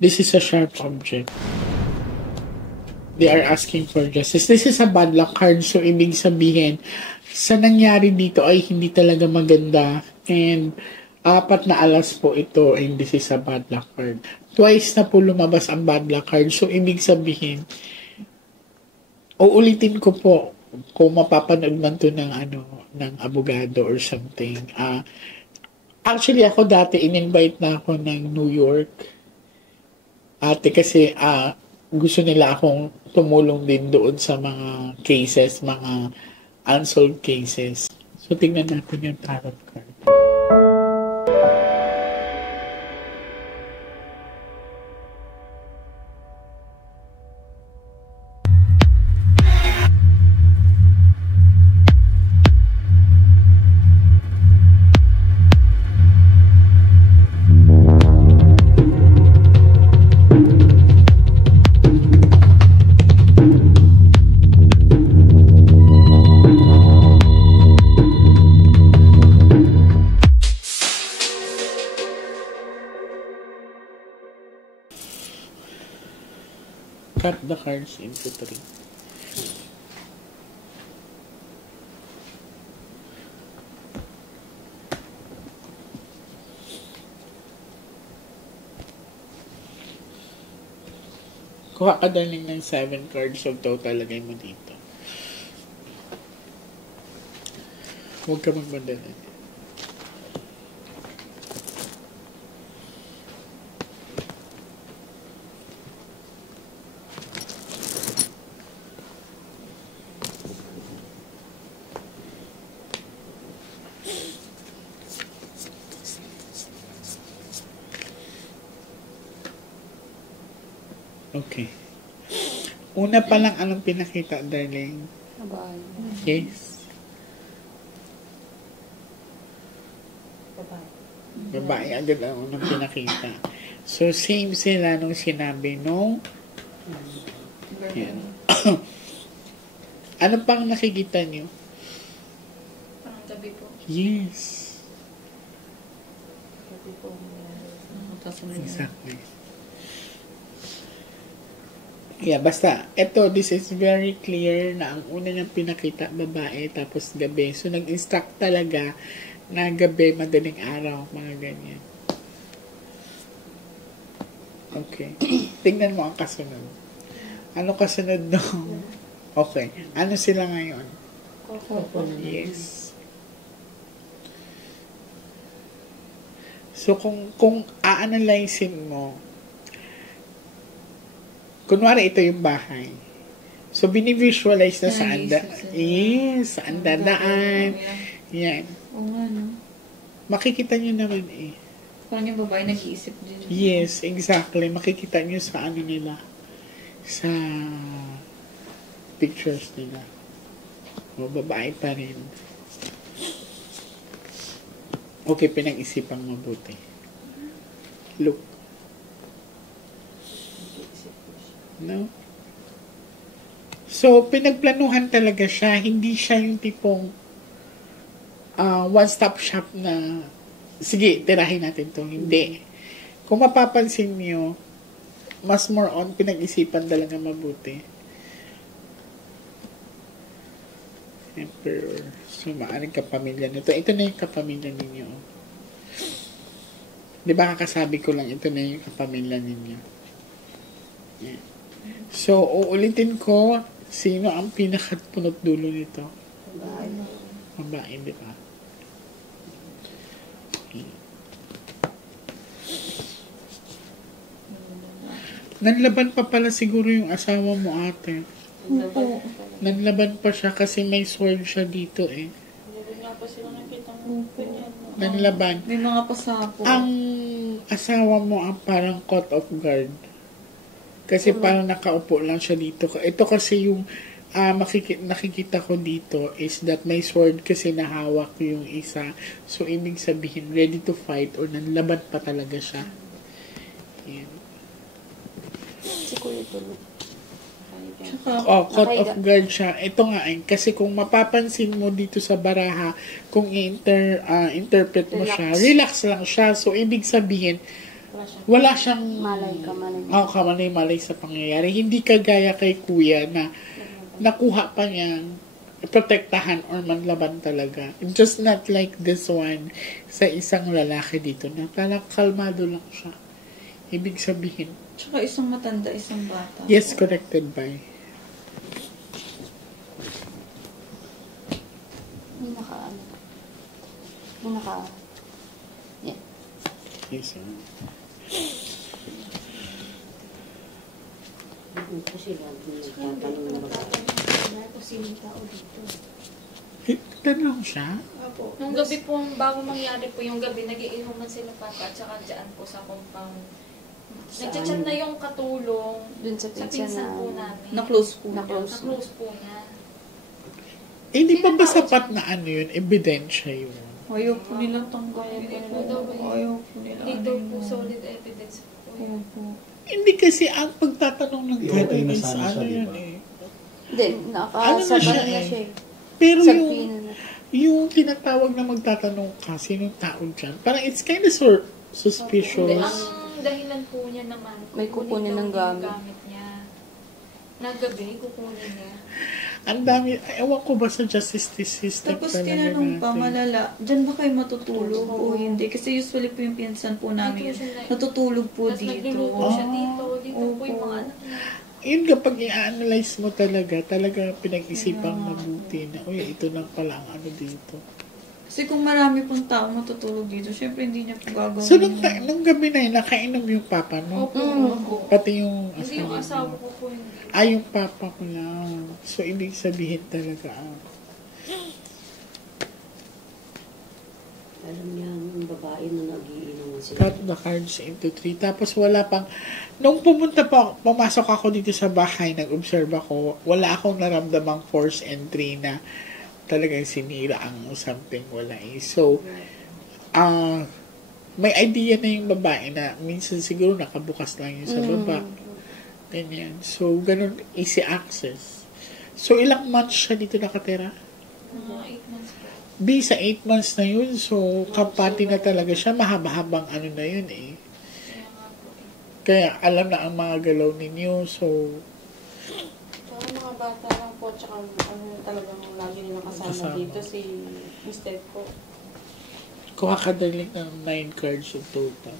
This is a sharp object. They are asking for justice. This is a bad luck card. So, ibig sabihin, sa nangyari dito ay hindi talaga maganda. And, 4 na alas po ito. And this is a bad luck card. Twice na po lumabas ang bad luck card. So, ibig sabihin, uulitin ko po kung mapapanood man to ng, ng abogado or something. Actually, ako dati, in-invite na ako ng New York. Ate, kasi, gusto nila akong tumulong din doon sa mga cases, mga unsolved cases. So, tingnan natin yung tarot card. Cut the cards into 3. Kuha ka daling ng 7 cards of total, lagay mo dito. Huwag ka magmadala. Okay. Una pa lang, anong pinakita, darling? Babae. Yes. Babae agad ang unang pinakita. So, same sila nung sinabi nung yan. Ano pang nakikita nyo? Parang tabi po. Yes. Tabi po. Exactly. Yeah, basta, this is very clear na ang una niyang pinakita, babae, tapos gabi. So, nag-instruct talaga na gabi, madaling araw, mga ganyan. Okay. Tingnan mo ang kasunod. Ano kasunod nung? Okay. Ano sila ngayon? Yes. So, kung a-analyzein mo, kunwari, ito yung bahay. So, binivisualize na saan saan dadaan. Yan. Oo nga, no? Makikita nyo naman eh. Parang yung babae nag-iisip din. Yes, exactly. Makikita nyo sa ano nila. Sa pictures nila. O, babae pa rin. Okay, pinag-isipang mabuti. Look. No? So, pinagplanuhan talaga siya. Hindi siya yung tipong one-stop shop na sige, tirahin natin to. Hindi. Kung mapapansin niyo, mas more on pinag-isipan talaga mabuti. Emperor. So, maaring kapamilya nito. Ito na yung kapamilya ninyo. Di ba kakasabi ko lang, ito na yung kapamilya ninyo. Yeah. So, uulitin ko, sino ang pinakapunot dulo nito? Babae. Babae, di ba? Okay. Nanlaban pa pala siguro yung asawa mo, ate. Opo. Nanlaban pa siya kasi may sword siya dito eh. Meron nga pa sila nakita mo. Nanlaban. May mga pasapo. Ang asawa mo ang parang caught off guard. Kasi parang nakaupo lang siya dito. Ito kasi yung nakikita ko dito is that may sword kasi nahawak yung isa. So, ibig sabihin, ready to fight or nanlaban pa talaga siya. Yan. Si Kuya Tulog. Caught off guard siya. Ito nga kasi kung mapapansin mo dito sa baraha, kung interpret mo siya, relax lang siya. So, ibig sabihin, wala siyang Malay. kamalay-malay sa pangyayari. Hindi kagaya kay kuya na nakuha pa niyang protektahan or manlaban talaga. Just not like this one sa isang lalaki dito na talagang kalmado lang siya. Ibig sabihin, Tsaka isang matanda, isang bata. yes, corrected by. May naka, yeah. Yes, sir. Kasi nagtatanong na babae. Tanong siya? Opo. Nung gabi po, bago mangyari po yung gabi, nag-iinuman sila papa at saka dyan po sa compound. Nagchat-chat na yung katulong Dun sa sa pinsan pinsan na, po namin. Na-close po. Na-close po niya. Hindi pa ba sapat na ano yun? Ebidensya yun. Ayaw po nilang tanggapin. Hindi po daw Ayaw po nila. Hindi daw po solid evidence po yun. Opo. Hindi kasi ang pagtatanong ng Okay ganun na is sana ano siya, di yun ba? eh. Hindi, Ano na nakasabat siya na eh? siya eh. Pero Sabihin na. yung tinatawag na magtatanong ka, sinong tao dyan? Parang it's kind of suspicious. Hindi, ang dahilan po niya naman, May kukunin ng daw gamit. yung gamit niya. Nagabi, kukunin niya. Ang dami, ewan ko ba sa justice system Tapos talaga tinanong pa, natin. malala, dyan ba kayo matutulog o hindi? Kasi usually po yung pinsan po namin, Dito siya natutulog po Tapos dito. nagluluto siya dito. Dito po yung Opo. mga anak niya. Yun kapag i-analyze mo talaga pinag-isipan mabuti na, uy, ito lang pala ang ano dito. Kasi kung marami pong tao matutulog dito, syempre hindi niya po gagawin. So, nung gabi na yun, nakainom yung papa, no? Opo, opo. Pati yung Hindi yung asawa mo. ko po hindi. Yung papa ko lang. So, ibig sabihin talaga, Alam niya ang babae na nag-iinom sila. cut the cards into 3. Tapos wala pang, nung pumasok ako dito sa bahay, nag-observe ako, wala akong naramdamang force entry na talagang sinira ang something, wala eh. So, may idea na yung babae na minsan siguro nakabukas lang yun sa baba. Ganyan. So, ganun, easy access. So, ilang months siya dito nakatira? Mga 8 months po. Sa 8 months na yun, so, kapati na talaga siya, mahaba-habang ano na yun eh. Kaya nga po eh. Kaya, alam na ang mga galaw ninyo, so, Tsaka mga bata lang po, tsaka ano talagang lagi nilang kasama Kasama. dito si Mr. ko. kuha ka daling ng 9 cards in total.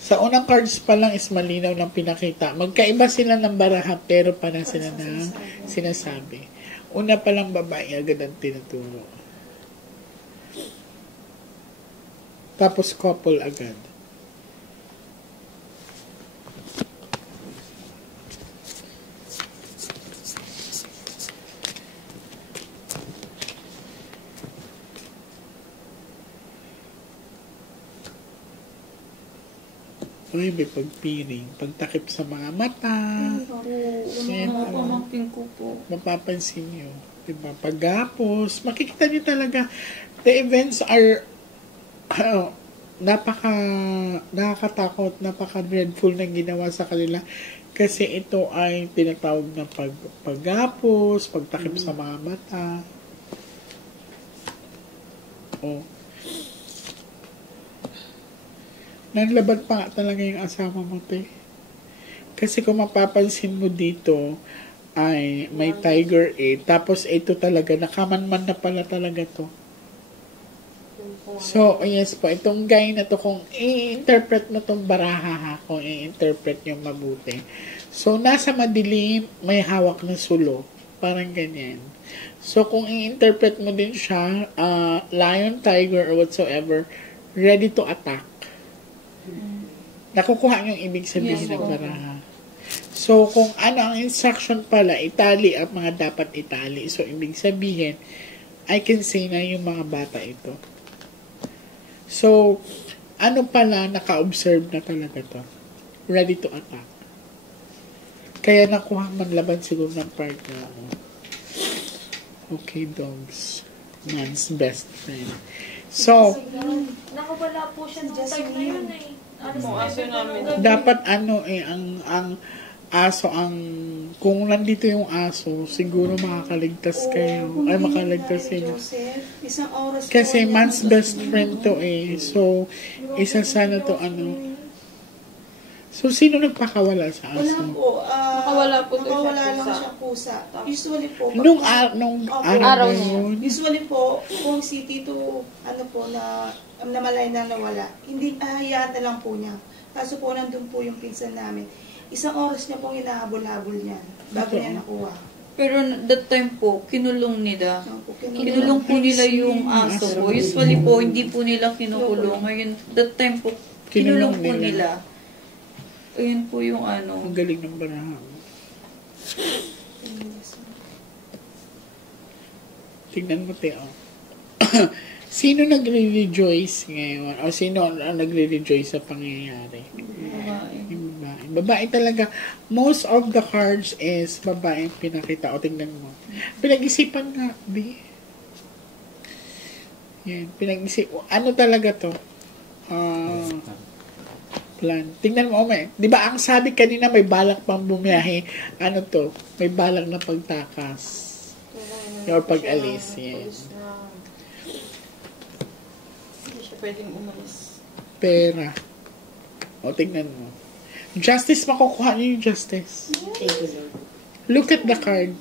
Sa unang cards pa lang is malinaw ng pinakita. Magkaiba sila ng baraha pero parang sila na sinasabi. Una pa lang babae agad ang tinuturo. Tapos couple agad. Uy, may pagpiring, pagtakip sa mga mata. Yung mga pamangkin ko po. Mapapansin nyo. Diba? Paggapos, makikita nyo talaga, the events are nakakatakot, napaka-dreadful na ginawa sa kanila. Kasi ito ay tinatawag na paggapos, pagtakip sa mga mata. Oh. Nanlaban pa nga talaga yung asawa mo, te. Kasi kung mapapansin mo dito, ay may Tiger 8. Tapos ito talaga, nakamanman na pala talaga to. So, yes po, itong guy na to, kung i-interpret mo tong baraha ha, kung i-interpret nyo mabuti. So, nasa madilim, may hawak na sulo. Parang ganyan. So, kung i-interpret mo din siya, lion, tiger, or whatsoever, ready to attack. Nakukuha yung ibig sabihin Yes, ng po. baraha. So, kung ano ang instruction pala, itali ang mga dapat itali. So, ibig sabihin, I can say na yung mga bata ito. So, ano pala, naka-observe na talaga to. Ready to attack. Kaya nakuha man laban siguro ng partner. Okay, dogs. Man's best friend. So, Nakawala po siya ng time na yun eh. Alas Mga aso 9 po namin. ng gabi. dapat ano ang aso ang, kung nandito yung aso, siguro makakaligtas kayo. Ay, makaligtas sila. Joseph, isang oras po Kasi niya man's ang best gusto friend to eh. So, isa sana to ano. So, sino nagpakawala sa Wala aso? po. Nakawala po daw siya nakawala lang pusa. siya pusa. Usually po. Nung Opo. araw na yun. Usually po, kung si Tito, ano po, na namalay na nawala, hindi, ahayaan na lang po niya. Kaso po, nandun po yung pinsan namin. Isang oras niya pong hinahabol-habol niya bago niya nakuha. Pero that time po, kinulong nila. Ano po, Kinulong po nila yung aso po. Usually po, hindi po nila kinukulong. Ngayon, that time po, kinulong po nila. Ayun po yung ano. Ang galing ng barahan. Tignan mo, Teo. Sino nagre-rejoice ngayon? O sino ang nagre-rejoice sa pangyayari? Babae. Yung babae. Babae talaga. Most of the cards is babae pinakita. O tingnan mo. Pinag-isipan nga, di. Yan. Pinag-isip. Ano talaga to? Plan. Tingnan mo, may. Di ba ang sabi kanina may balak pang bumiyahe. Ano to? May balak na pagtakas. Or pag-alis. Yan. Hindi siya pwedeng umalis. Pera. O, tingnan mo. Justice, makukuha niyo yung justice. Thank you, Lord. Look at the card.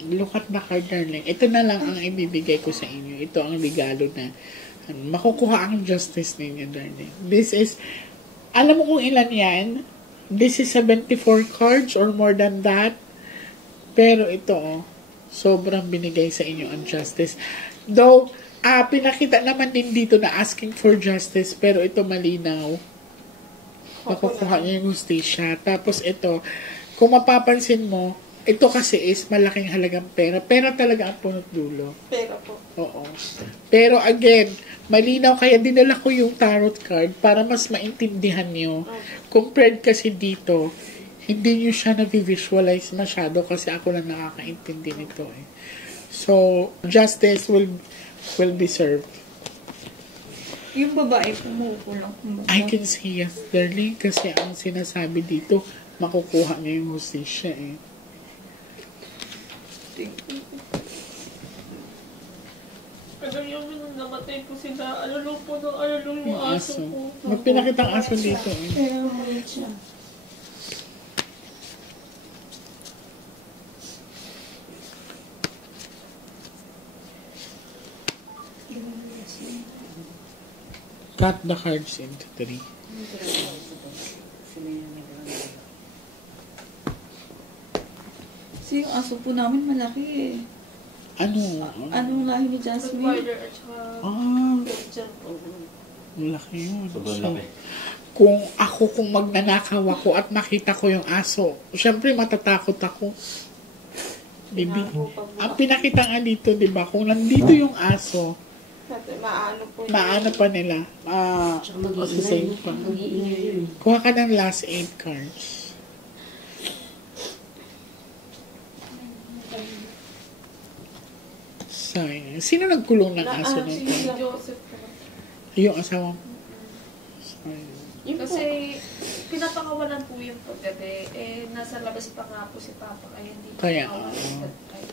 Look at the card, darling. Ito na lang ang ibibigay ko sa inyo. Ito ang regalo na makukuha ang justice ninyo, darling. This is, alam mo kung ilan yan? This is 74 cards or more than that. Pero ito, sobrang binigay sa inyo ang justice. Though, pinakita naman din dito na asking for justice, pero ito malinaw. Makukuha niyo yung justisya. Tapos ito, kung mapapansin mo, ito kasi is malaking halagang pera. Pera talaga ang punot dulo. Pera po. Oo. Pero again, malinaw kaya dinala ko yung tarot card para mas maintindihan nyo. Compared kasi dito, hindi nyo siya na-visualize masyado kasi ako lang nakakaintindi nito eh. So, justice will be served. Yung babae, pumukulong. I can see yes, darling, kasi ang sinasabi dito, makukuha niya yung hustisya eh. Alam niyo, nung namatay po sila, alulong po ng alulong yung Yung aso aso. po. May pinakitang aso dito eh. Kaya ulit siya. Cut the cards into 3. Kasi yung aso po namin malaki eh. Ano? Anong lahi ni Jasmine? Spider at saka Diyan po. Malaki yun. Sobrang So, laki. kung magnanakaw ako at makita ko yung aso, syempre matatakot ako. Bibi. Ang pinakita nga dito, di ba? Kung nandito yung aso, Maano po yun. maano pa nila? Tsaka Sasave mag-iingay. pa. Mag-iingay yun. Kuha ka ng last 8 cards. Sayang. Sino nagkulong ng aso na si ito? Joseph po. Yung asawa mo? Sayang. Kasi pinapakawalan po yung paggabi. Eh, nasa labas pa nga po si Papa. Kaya hindi po Kaya, makawalan oo. that time.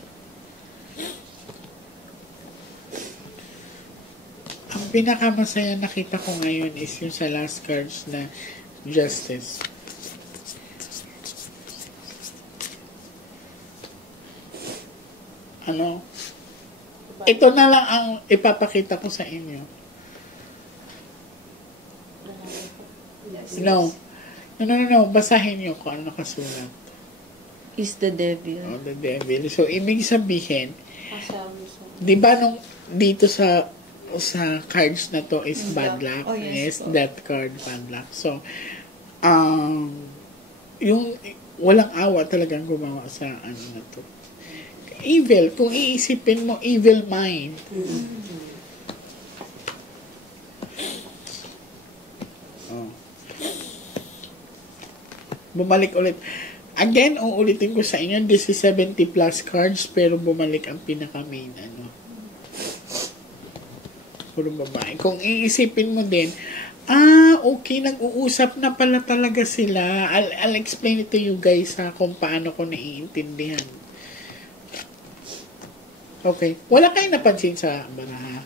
Ang pinakamasaya nakita ko ngayon is yung sa last cards na justice. Ano? Ito na lang ang ipapakita ko sa inyo. No. No. Basahin niyo kung ano nakasulat. Is the devil. Oh, the devil. So, ibig sabihin, Kasama sa... di ba nung dito sa cards na to is bad luck. Oh, yes, yes po. that card, bad luck. So, yung walang awa talagang gumawa sa ano na to. Evil, kung iisipin mo, evil mind. Oh. Bumalik ulit. Again, uulitin ko sa inyo, this is 70 plus cards, pero bumalik ang pinaka-main, ano. Puro babae. Kung iisipin mo din, Okay. Nag-uusap na pala talaga sila. I'll explain it to you guys kung paano ko naiintindihan. Okay. Wala kayong napansin sa baraha?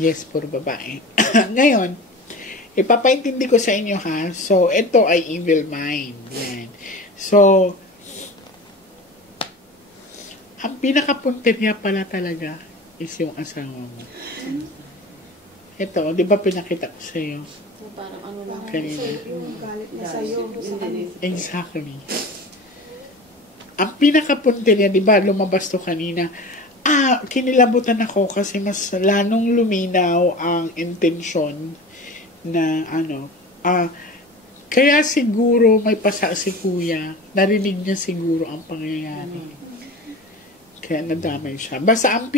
Yes, puro babae. Ngayon, ipapaintindi ko sa inyo ha. So, ito ay evil mind. Yan. So, ang pinakapunteriya pala talaga is yung asawa mo. Ito, di ba pinakita ko sa iyo? Parang ano lang. Kanina. Yung galit na sa'yo. Exactly. Ang pinakapunteriya, di ba, lumabas to kanina. Kinilabutan ako kasi mas lalong luminaw ang intensyon na kaya siguro may pasa si kuya, narinig niya siguro ang pangyayari. Kaya nadamay siya. Basta ang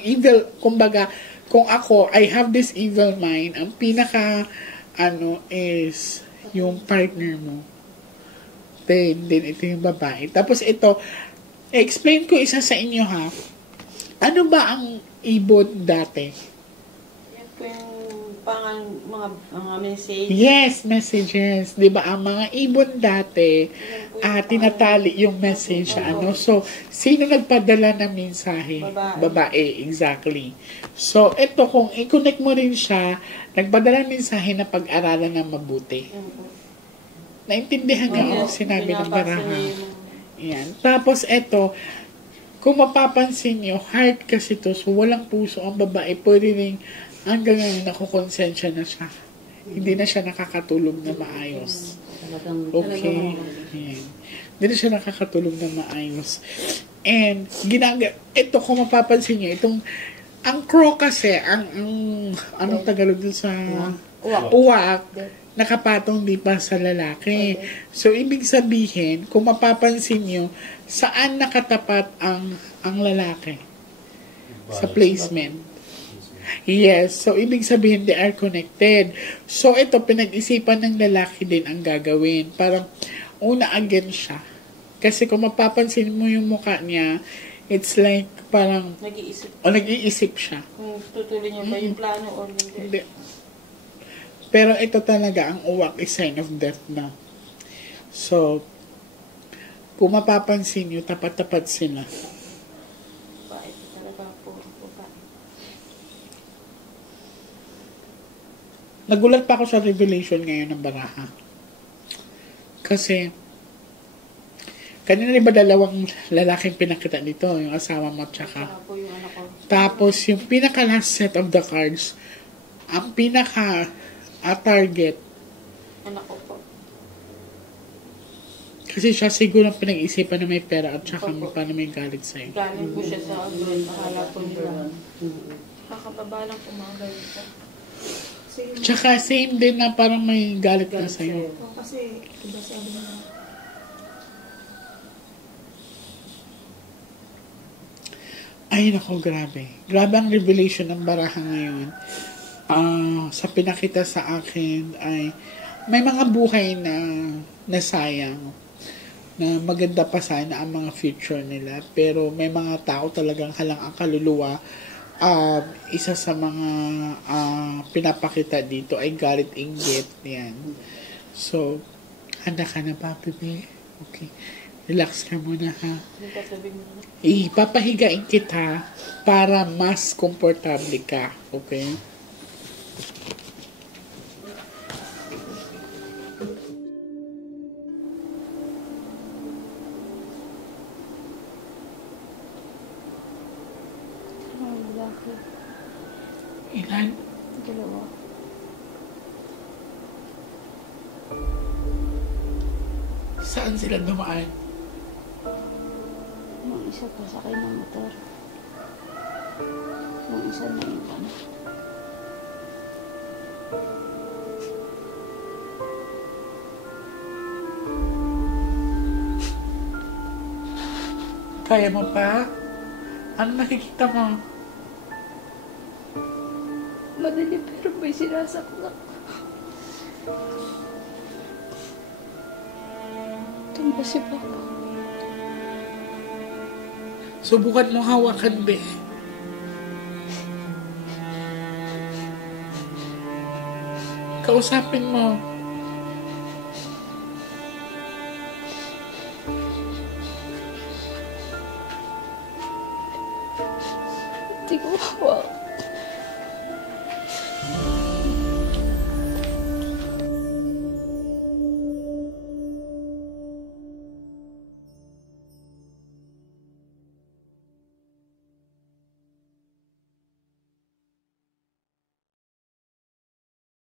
evil, kumbaga, kung ako, I have this evil mind, ang is yung partner mo. Then ito yung babae. Tapos ito, explain ko isa sa inyo ha. Ano ba ang ibon dati? Yan po yung mga message. Yes, messages. Di ba? Ang mga ibon dati, tinatali yung message. So, sino nagpadala ng mensahe? Babae. Exactly. So, ito, kung i-connect mo rin siya, nagpadala ng mensahe na pag-aralan ng mabuti. Naintindihan niyo ang sinabi ng baraha. Yan. Tapos, ito, kung mapapansin niyo, heart kasi to, so walang puso ang babae, pwede rin hanggang ngayon nakukonsensya na siya. Hindi na siya nakakatulog na maayos. Okay. Yan. Hindi na siya nakakatulog na maayos. And, ito, kung mapapansin niyo, ang crow kasi, anong Tagalog dun sa uwak, nakapatong di pa sa lalaki. So, ibig sabihin, kung mapapansin nyo, saan nakatapat ang lalaki? Sa placement. Yes. So, ibig sabihin, they are connected. So, ito, pinag-isipan ng lalaki din ang gagawin. Parang, una against siya. Kasi kung mapapansin mo yung mukha niya, it's like, parang, nag-iisip siya. Kung tutuloy niya ba yung plano o hindi. Pero ito talaga, ang uwak is sign of death na. So, kung mapapansin nyo, tapat-tapat sila. Ito talaga po. Nagulat pa ako sa revelation ngayon ng baraha. Kasi, kanina di ba dalawang lalaking pinakita dito, yung asawa mo at saka. Tapos, yung pinaka-last set of the cards, ang target. Anak ko po. Kasi siya siguro pinag-isipan na may pera at saka paano may galit sa'yo. Galing po siya sa abroad. Akala po nila. Kakababa lang po mga ganito. Tsaka same din na parang may galit na sa'yo. Kasi, diba sabi na, ay nako, grabe. Grabe ang revelation ng baraha ngayon. Sa pinakita sa akin ay may mga buhay na nasayang, na maganda pa sana ang mga future nila, pero may mga tao talagang halang ang kaluluwa. Isa sa mga pinapakita dito ay galit, inggit. Yan. So, handa ka na ba, bebe? Okay. Relax ka muna, ha? Ipapahigain kita para mas komportable ka. Okay? Ilan? 2. Saan sila dumaan? Yung isa pa sakay ng motor. Yung isa na iwan. Kaya mo pa? Ano nakikita mo? Madali pero may sinasaksak. Tumba si Papa. Subukan mo hawakan, be. Kausapin mo.